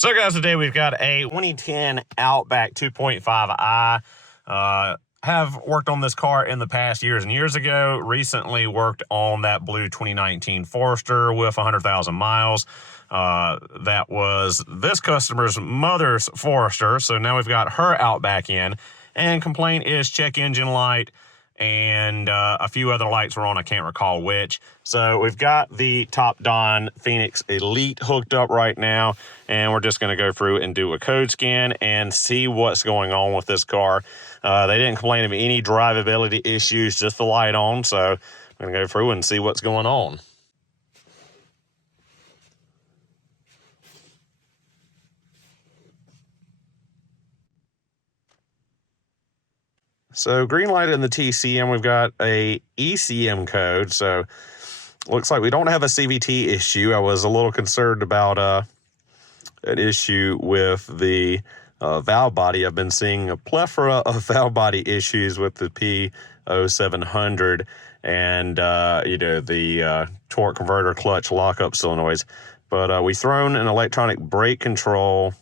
So guys, today we've got a 2010 Outback 2.5i. Have worked on this car in the past years and years ago. Recently worked on that blue 2019 Forester with 100,000 miles. That was this customer's mother's Forester. So now we've got her Outback in. And complaint is check engine light. And a few other lights were on. I can't recall which. So we've got the Top Don Phoenix Elite hooked up right now, and we're just going to go through and do a code scan and see what's going on with this car. They didn't complain of any drivability issues, just the light on. So I'm going to go through and see what's going on. So green light in the TCM, we've got a ECM code. So looks like we don't have a CVT issue. I was a little concerned about an issue with the valve body. I've been seeing a plethora of valve body issues with the P0700 and the torque converter clutch lockup solenoids. But we've thrown an electronic brake control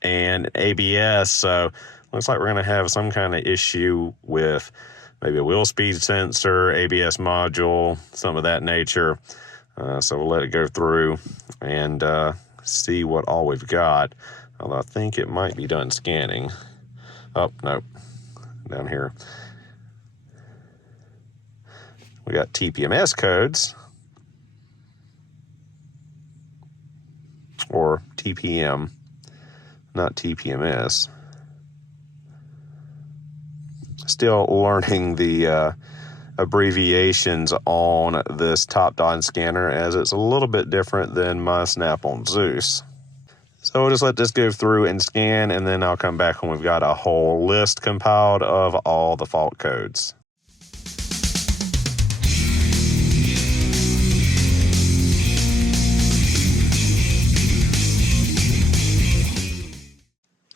and ABS, so looks like we're going to have some kind of issue with maybe a wheel speed sensor, ABS module, some of that nature. So we'll let it go through and see what all we've got. Although I think it might be done scanning. Oh, nope. Down here. We got TPMS codes. Or TPM, not TPMS. Still learning the abbreviations on this Top Don scanner, as it's a little bit different than my Snap-on Zeus. So we'll just let this go through and scan, and then I'll come back when we've got a whole list compiled of all the fault codes.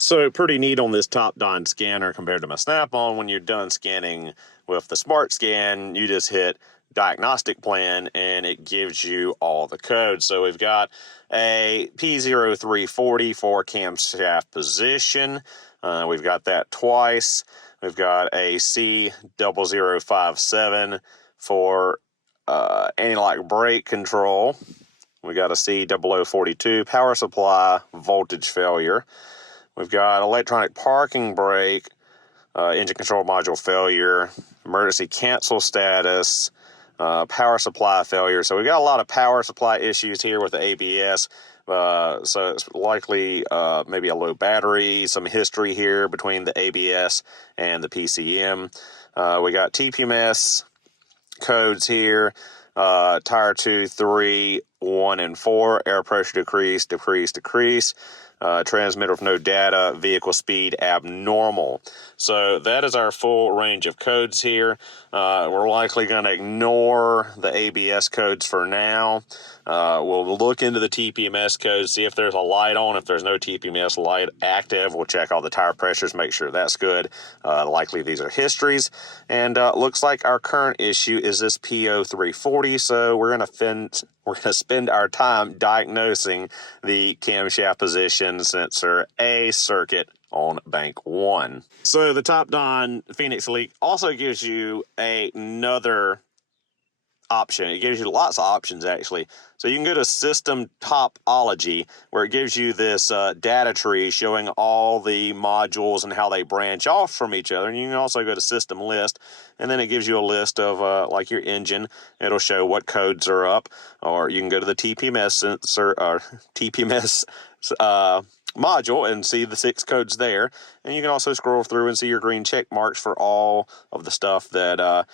So pretty neat on this Top Don scanner compared to my Snap-on. When you're done scanning with the Smart Scan, you just hit Diagnostic Plan and it gives you all the codes. So we've got a P0340 for camshaft position. We've got that twice. We've got a C0057 for anti-lock brake control. We got a C0042 power supply voltage failure. We've got electronic parking brake, engine control module failure, emergency cancel status, power supply failure. So we've got a lot of power supply issues here with the ABS. So it's likely maybe a low battery, some history here between the ABS and the PCM. We got TPMS codes here, tire 2, 3, 1, and 4, air pressure decrease, decrease. Transmitter with no data, vehicle speed abnormal. So that is our full range of codes here. We're likely going to ignore the ABS codes for now. We'll look into the TPMS codes, see if there's a light on. If there's no TPMS light active, we'll check all the tire pressures, make sure that's good. Likely these are histories. And looks like our current issue is this P0340, so we're going to spend our time diagnosing the camshaft position sensor A circuit on bank 1. So the Top Don Phoenix Elite also gives you another option. It gives you lots of options, actually. So you can go to System Topology, where it gives you this data tree showing all the modules and how they branch off from each other. And you can also go to System List, and then it gives you a list of like your engine. It'll show what codes are up, or you can go to the TPMS sensor or TPMS module and see the 6 codes there. And you can also scroll through and see your green check marks for all of the stuff that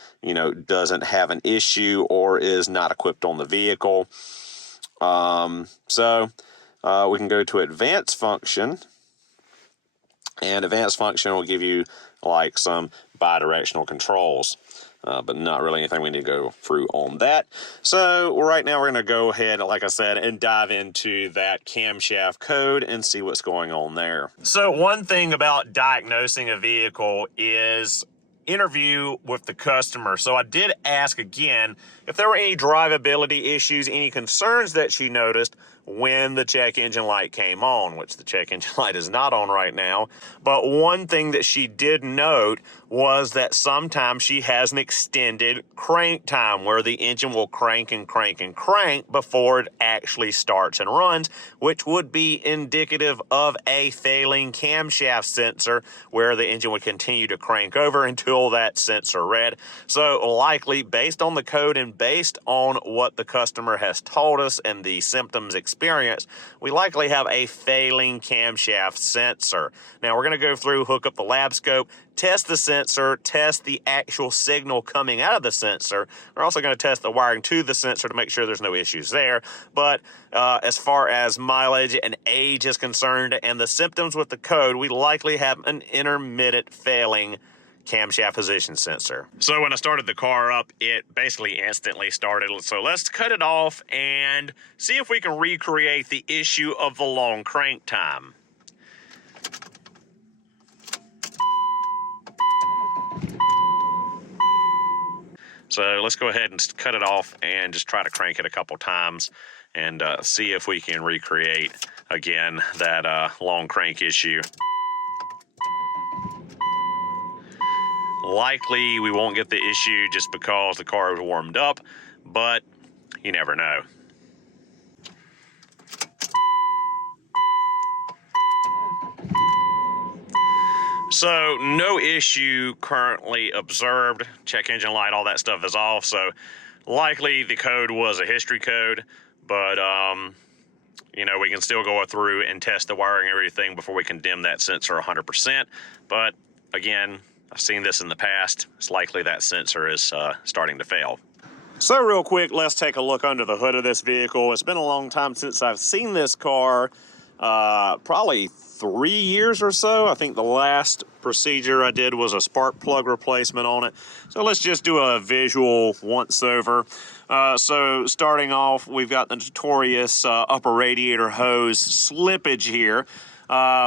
doesn't have an issue or is not equipped on the vehicle. So we can go to advanced function, and advanced function will give you like some bidirectional controls. But not really anything we need to go through on that. So right now we're going to go ahead, like I said, and dive into that camshaft code and see what's going on there. So one thing about diagnosing a vehicle is interview with the customer. So I did ask again if there were any drivability issues, any concerns that she noticed when the check engine light came on, which the check engine light is not on right now. But one thing that she did note was that sometimes she has an extended crank time where the engine will crank and crank and crank before it actually starts and runs, which would be indicative of a failing camshaft sensor where the engine would continue to crank over until that sensor read. So likely, based on the code and based on what the customer has told us and the symptoms experienced, we likely have a failing camshaft sensor. Now we're going to go through, hook up the lab scope, test the sensor, test the actual signal coming out of the sensor. We're also going to test the wiring to the sensor to make sure there's no issues there. But as far as mileage and age is concerned and the symptoms with the code, we likely have an intermittent failing camshaft position sensor. So when I started the car up, it basically instantly started. So let's cut it off and see if we can recreate the issue of the long crank time. So let's go ahead and cut it off and just try to crank it a couple times and see if we can recreate again that long crank issue. Likely we won't get the issue just because the car is warmed up, but you never know. So no issue currently observed. Check engine light, all that stuff is off. So likely the code was a history code, but you know, we can still go through and test the wiring and everything before we condemn that sensor 100%. But again, I've seen this in the past. It's likely that sensor is starting to fail. So real quick, let's take a look under the hood of this vehicle. It's been a long time since I've seen this car, probably 3 years or so. I think the last procedure I did was a spark plug replacement on it. So let's just do a visual once over. So starting off, we've got the notorious upper radiator hose slippage here,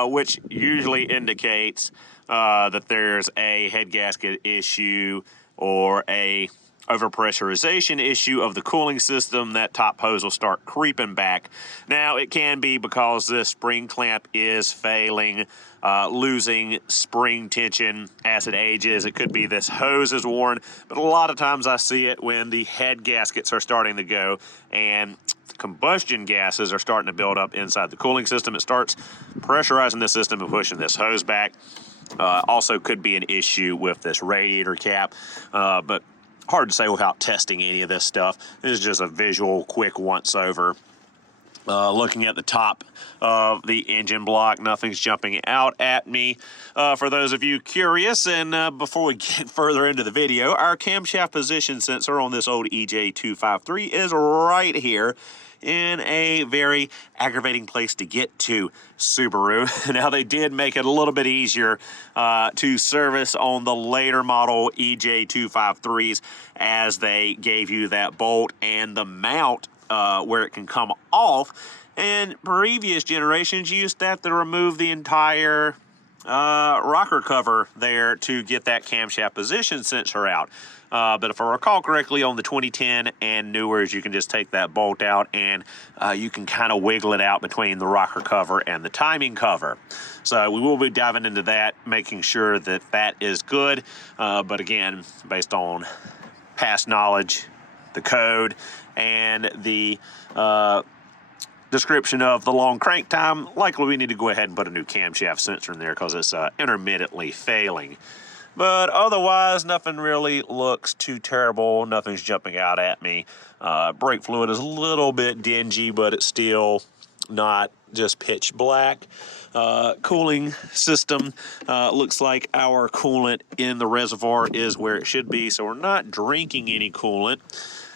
which usually indicates that there's a head gasket issue or a overpressurization issue of the cooling system. That top hose will start creeping back. Now, it can be because this spring clamp is failing, losing spring tension as it ages. It could be this hose is worn, but a lot of times I see it when the head gaskets are starting to go and combustion gases are starting to build up inside the cooling system. It starts pressurizing the system and pushing this hose back. Also could be an issue with this radiator cap, but hard to say without testing any of this stuff. This is just a visual quick once over. Looking at the top of the engine block, nothing's jumping out at me. For those of you curious, and before we get further into the video, our camshaft position sensor on this old EJ253 is right here in a very aggravating place to get to, Subaru. Now, they did make it a little bit easier to service on the later model EJ253s, as they gave you that bolt and the mount where it can come off. And previous generations, you used to have to remove the entire rocker cover there to get that camshaft position sensor out. But if I recall correctly, on the 2010 and newers, you can just take that bolt out and you can kind of wiggle it out between the rocker cover and the timing cover. So we will be diving into that, making sure that that is good. But again, based on past knowledge, the code, and the description of the long crank time, likely we need to go ahead and put a new camshaft sensor in there because it's intermittently failing. But otherwise, nothing really looks too terrible. Nothing's jumping out at me. Brake fluid is a little bit dingy, but it's still not just pitch black. Cooling system, looks like our coolant in the reservoir is where it should be, so we're not drinking any coolant.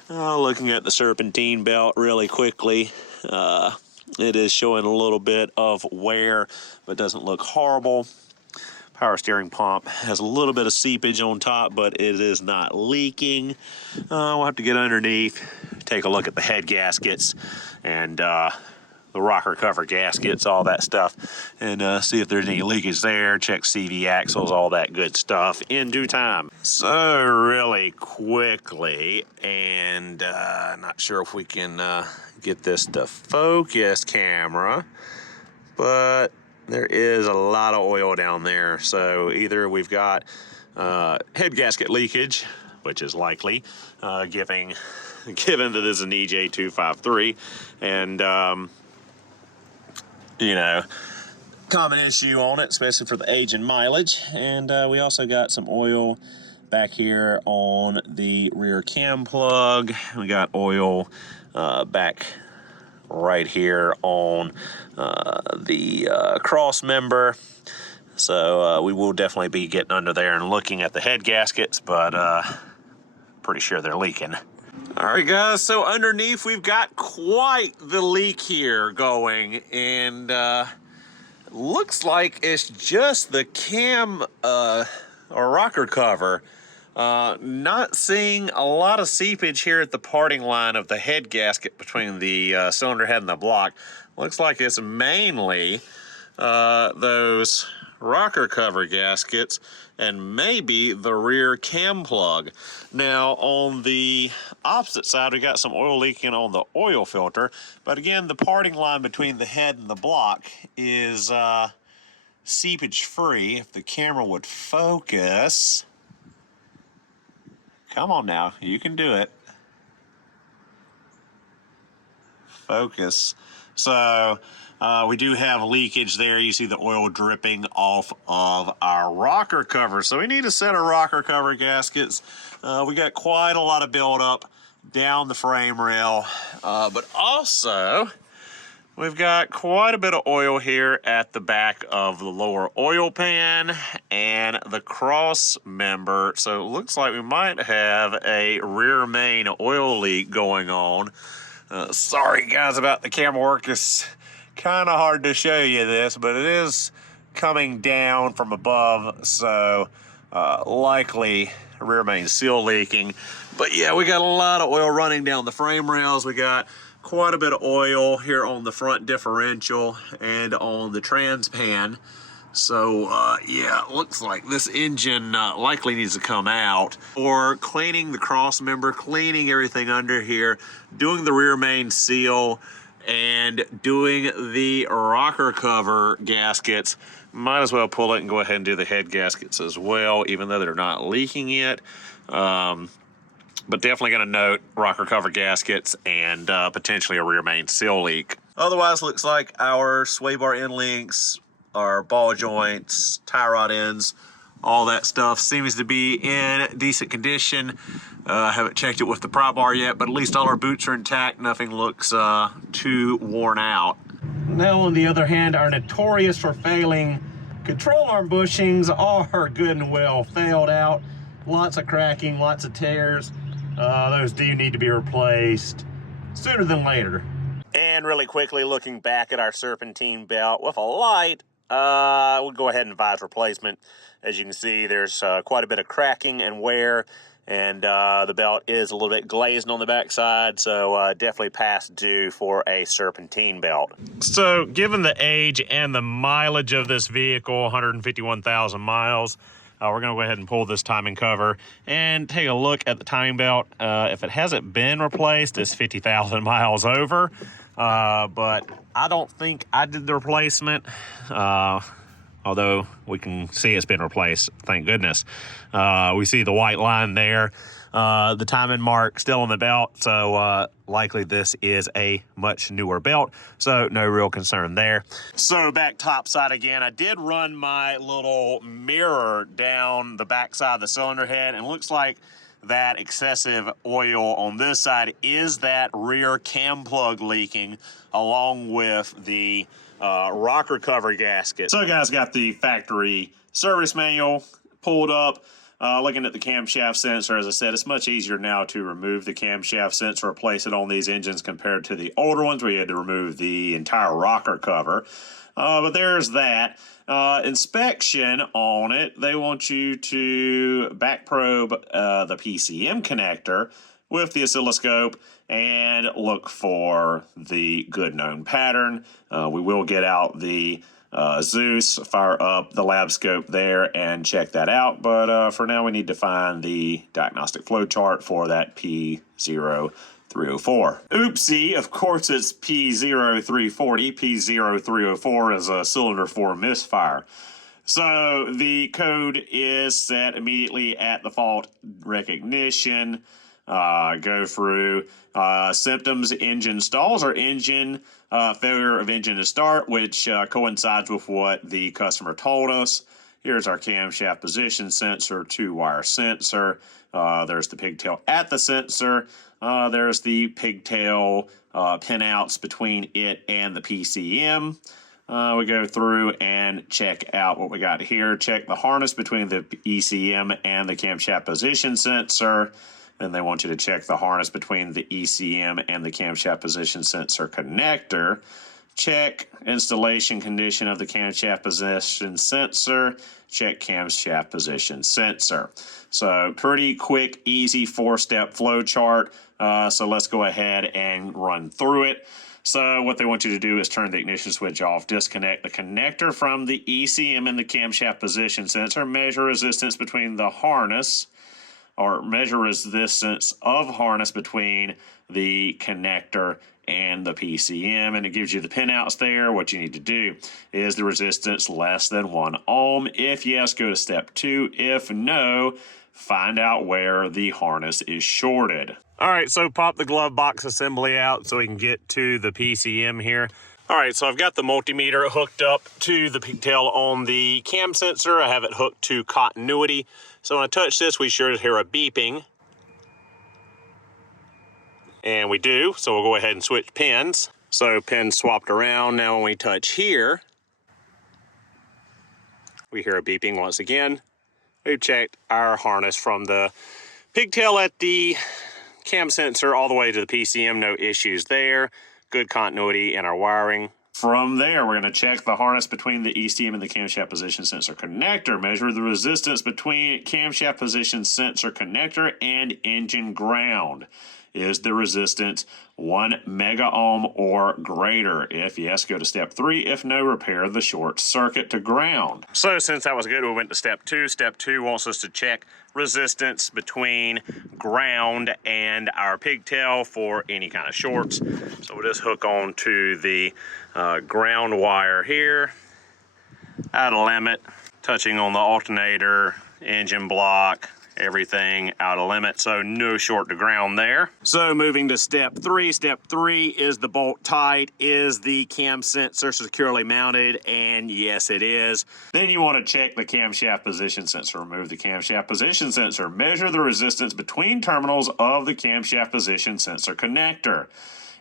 Looking at the serpentine belt really quickly, it is showing a little bit of wear, but doesn't look horrible. Power steering pump has a little bit of seepage on top, but it is not leaking. We'll have to get underneath, take a look at the head gaskets and the rocker cover gaskets, all that stuff, and see if there's any leakage there, check CV axles, all that good stuff in due time. So really quickly, and not sure if we can get this to focus, camera, but there is a lot of oil down there. So either we've got head gasket leakage, which is likely, given that this is an EJ253, and you know, common issue on it, especially for the age and mileage. And we also got some oil back here on the rear cam plug. We got oil back right here on the cross member. So we will definitely be getting under there and looking at the head gaskets, but pretty sure they're leaking. All right, guys, so underneath we've got quite the leak here going, and looks like it's just the cam or rocker cover. Not seeing a lot of seepage here at the parting line of the head gasket between the cylinder head and the block. Looks like it's mainly those rocker cover gaskets and maybe the rear cam plug. Now on the opposite side we got some oil leaking on the oil filter, but again the parting line between the head and the block is seepage free. If the camera would focus, come on now, you can do it, focus. So we do have leakage there. You see the oil dripping off of our rocker cover. So we need a set of rocker cover gaskets. We got quite a lot of buildup down the frame rail, but also we've got quite a bit of oil here at the back of the lower oil pan and the cross member. So it looks like we might have a rear main oil leak going on. Sorry guys about the camera work. It's kind of hard to show you this, but it is coming down from above, so likely rear main seal leaking. But yeah, we got a lot of oil running down the frame rails. We got quite a bit of oil here on the front differential and on the trans pan. So yeah, looks like this engine likely needs to come out. Or cleaning the cross member, cleaning everything under here, doing the rear main seal, and doing the rocker cover gaskets. Might as well pull it and go ahead and do the head gaskets as well, even though they're not leaking yet. But definitely going to note rocker cover gaskets and potentially a rear main seal leak. Otherwise, looks like our sway bar end links, our ball joints, tie rod ends, all that stuff seems to be in decent condition. I haven't checked it with the pry bar yet, but at least all our boots are intact. Nothing looks too worn out. Now, on the other hand, our notorious for failing control arm bushings are good and well failed out. Lots of cracking, lots of tears. Those do need to be replaced sooner than later. And really quickly, looking back at our serpentine belt with a light, we'll go ahead and advise replacement. As you can see, there's quite a bit of cracking and wear, and the belt is a little bit glazed on the backside, so definitely past due for a serpentine belt. So given the age and the mileage of this vehicle, 151,000 miles, we're going to go ahead and pull this timing cover and take a look at the timing belt. If it hasn't been replaced, it's 50,000 miles over. But I don't think I did the replacement, although we can see it's been replaced, thank goodness. We see the white line there, the timing mark still on the belt, so likely this is a much newer belt, so no real concern there. So back top side again, I did run my little mirror down the back side of the cylinder head, and it looks like that excessive oil on this side is that rear cam plug leaking, along with the rocker cover gasket. So guys, got the factory service manual pulled up. Looking at the camshaft sensor, as I said, it's much easier now to remove the camshaft sensor, replace it on these engines compared to the older ones where you had to remove the entire rocker cover. But there's that. Inspection on it, they want you to back probe the PCM connector with the oscilloscope and look for the good known pattern. We will get out the Zeus, fire up the lab scope there and check that out, but for now we need to find the diagnostic flow chart for that P0340 304. Oopsie, of course it's P0340. P0304 is a cylinder 4 misfire. So the code is set immediately at the fault recognition. Go through symptoms, engine stalls, or engine failure of engine to start, which coincides with what the customer told us. Here's our camshaft position sensor, 2-wire sensor. There's the pigtail at the sensor. There's the pigtail pinouts between it and the PCM. We go through and check out what we got here. Check the harness between the ECM and the camshaft position sensor. Then they want you to check the harness between the ECM and the camshaft position sensor connector. Check installation condition of the camshaft position sensor. Check camshaft position sensor. So pretty quick, easy 4-step flow chart. So let's go ahead and run through it. So what they want you to do is turn the ignition switch off, disconnect the connector from the ECM and the camshaft position sensor, measure resistance between the harness, or measure resistance of harness between the connector and the PCM, and it gives you the pinouts there. What you need to do is the resistance less than 1 ohm. If yes, go to step 2. If no, find out where the harness is shorted. All right, so pop the glove box assembly out so we can get to the PCM here. All right, so I've got the multimeter hooked up to the pigtail on the cam sensor. I have it hooked to continuity. So when I touch this, we should hear a beeping. And we do, so we'll go ahead and switch pins. So pins swapped around. Now when we touch here, we hear a beeping once again. We've checked our harness from the pigtail at the cam sensor all the way to the PCM, no issues there. Good continuity in our wiring. From there, we're going to check the harness between the ECM and the camshaft position sensor connector. Measure the resistance between camshaft position sensor connector and engine ground. Is the resistance 1 mega ohm or greater? If yes, go to step 3. If no, repair the short circuit to ground. So since that was good, we went to step 2. Step 2 wants us to check resistance between ground and our pigtail for any kind of shorts. So we'll just hook on to the ground wire here, out of limit, touching on the alternator, engine block, everything out of limit, so no short to ground there. So moving to step 3. Step 3 is the bolt tight. Is the cam sensor securely mounted? And yes, it is. Then you want to check the camshaft position sensor. Remove the camshaft position sensor. Measure the resistance between terminals of the camshaft position sensor connector.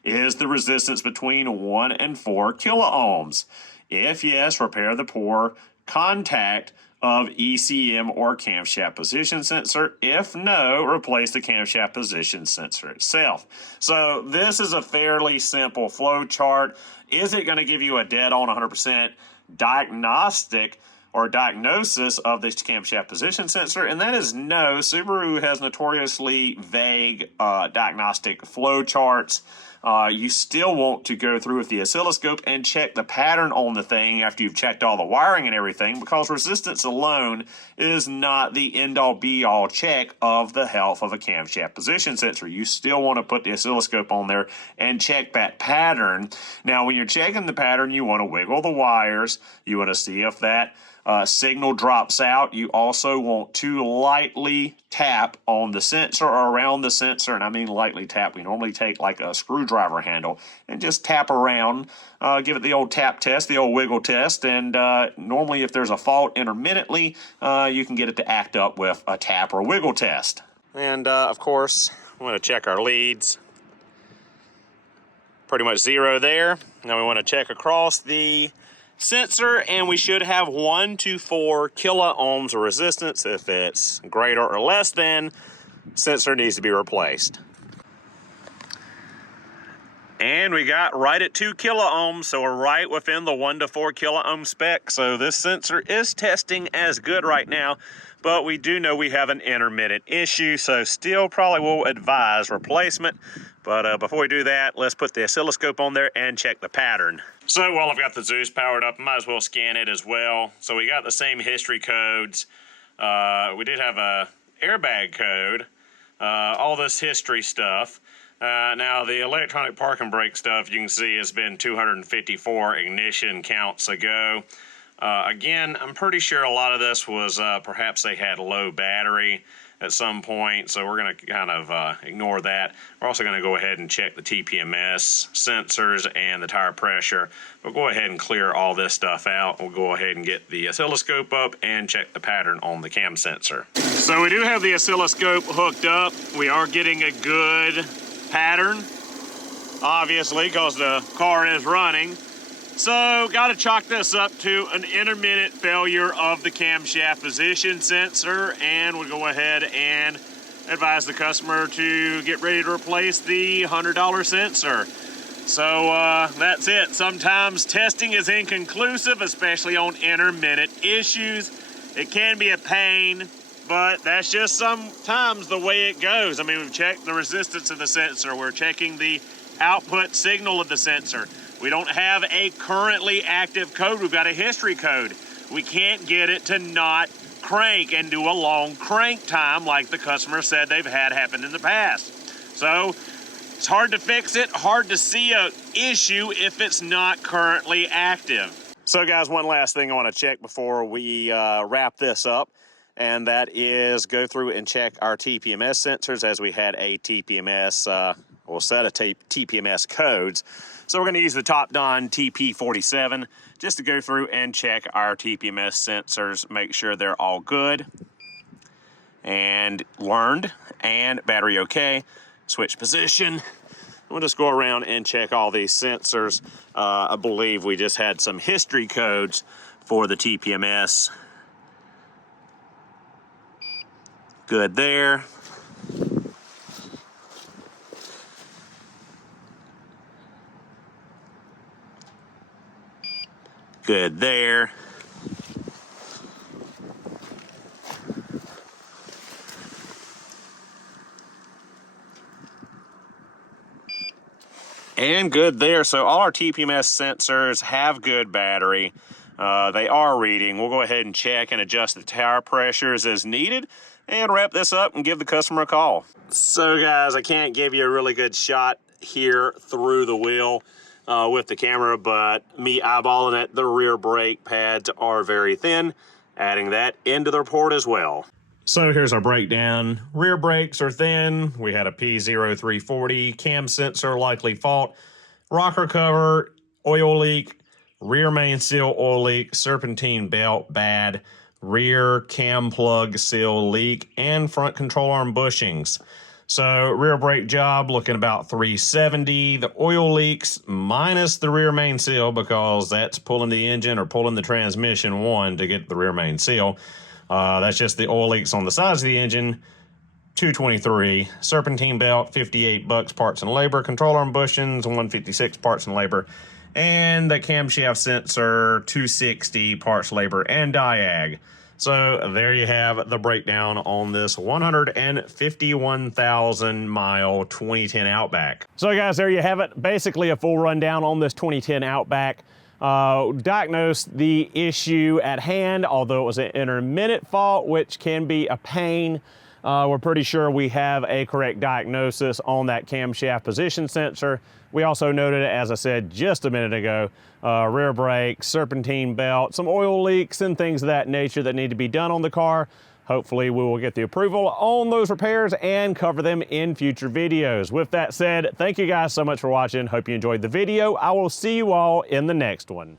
Is the resistance between 1 and 4 kiloohms? If yes, repair the poor contact of ECM or camshaft position sensor. If no, replace the camshaft position sensor itself. So this is a fairly simple flow chart. Is it going to give you a dead-on 100% diagnostic or diagnosis of this camshaft position sensor? And that is no. Subaru has notoriously vague diagnostic flow charts. You still want to go through with the oscilloscope and check the pattern on the thing after you've checked all the wiring and everything, because resistance alone is not the end-all be-all check of the health of a camshaft position sensor. You still want to put the oscilloscope on there and check that pattern. Now, when you're checking the pattern, you want to wiggle the wires. You want to see if that signal drops out. You also want to lightly tap on the sensor or around the sensor, and I mean lightly tap. We normally take like a screwdriver handle and just tap around, give it the old tap test, the old wiggle test, and normally if there's a fault intermittently, you can get it to act up with a tap or wiggle test. And of course, we want to check our leads. Pretty much 0 there. Now we want to check across the sensor, and we should have 1 to 4 kiloohms of resistance. If it's greater or less than, sensor needs to be replaced. And we got right at 2 kiloohms, so we're right within the 1 to 4 kiloohm spec. So this sensor is testing as good right now, but we do know we have an intermittent issue, so still probably will advise replacement. But before we do that, let's put the oscilloscope on there and check the pattern. So while I've got the Zeus powered up, I might as well scan it as well. So we got the same history codes. We did have a airbag code, all this history stuff. Now, the electronic parking brake stuff, you can see, has been 254 ignition counts ago. Again, I'm pretty sure a lot of this was perhaps they had low battery at some point, so we're going to kind of ignore that. We're also going to go ahead and check the TPMS sensors and the tire pressure. We'll go ahead and clear all this stuff out. We'll go ahead and get the oscilloscope up and check the pattern on the cam sensor. So we do have the oscilloscope hooked up. We are getting a good pattern, obviously, because the car is running. So, got to chalk this up to an intermittent failure of the camshaft position sensor, and we'll go ahead and advise the customer to get ready to replace the $100 sensor. So, that's it. Sometimes testing is inconclusive, especially on intermittent issues. It can be a pain, but that's just sometimes the way it goes. I mean, we've checked the resistance of the sensor. We're checking the output signal of the sensor. We don't have a currently active code. We've got a history code. We can't get it to not crank and do a long crank time like the customer said they've had happen in the past. So it's hard to fix it, hard to see an issue if it's not currently active. So guys, one last thing I want to check before we wrap this up, and that is go through and check our TPMS sensors, as we had a TPMS, set of TPMS codes. So we're going to use the Top Don TP47 just to go through and check our TPMS sensors, make sure they're all good and learned and battery okay. Switch position. We'll just go around and check all these sensors. I believe we just had some history codes for the TPMS. Good there. Good there. And good there. So all our TPMS sensors have good battery. They are reading. We'll go ahead and check and adjust the tire pressures as needed and wrap this up and give the customer a call. So guys, I can't give you a really good shot here through the wheel with the camera, but me eyeballing it, the rear brake pads are very thin, adding that into the report as well. So here's our breakdown. Rear brakes are thin. We had a P0340, cam sensor likely fault, rocker cover, oil leak, rear main seal oil leak, serpentine belt bad, rear cam plug seal leak, and front control arm bushings. So rear brake job looking about 370. The oil leaks minus the rear main seal, because that's pulling the engine or pulling the transmission one to get the rear main seal. That's just the oil leaks on the sides of the engine, 223. Serpentine belt, 58 bucks parts and labor. Control arm bushings, 156 parts and labor. And the camshaft sensor, 260 parts, labor, and diag. So there you have the breakdown on this 151,000 mile 2010 Outback. So guys, there you have it. Basically a full rundown on this 2010 Outback. Diagnosed the issue at hand, although it was an intermittent fault, which can be a pain. We're pretty sure we have a correct diagnosis on that camshaft position sensor. We also noted, as I said just a minute ago, rear brake, serpentine belt, some oil leaks and things of that nature that need to be done on the car. Hopefully we will get the approval on those repairs and cover them in future videos. With that said, thank you guys so much for watching. Hope you enjoyed the video. I will see you all in the next one.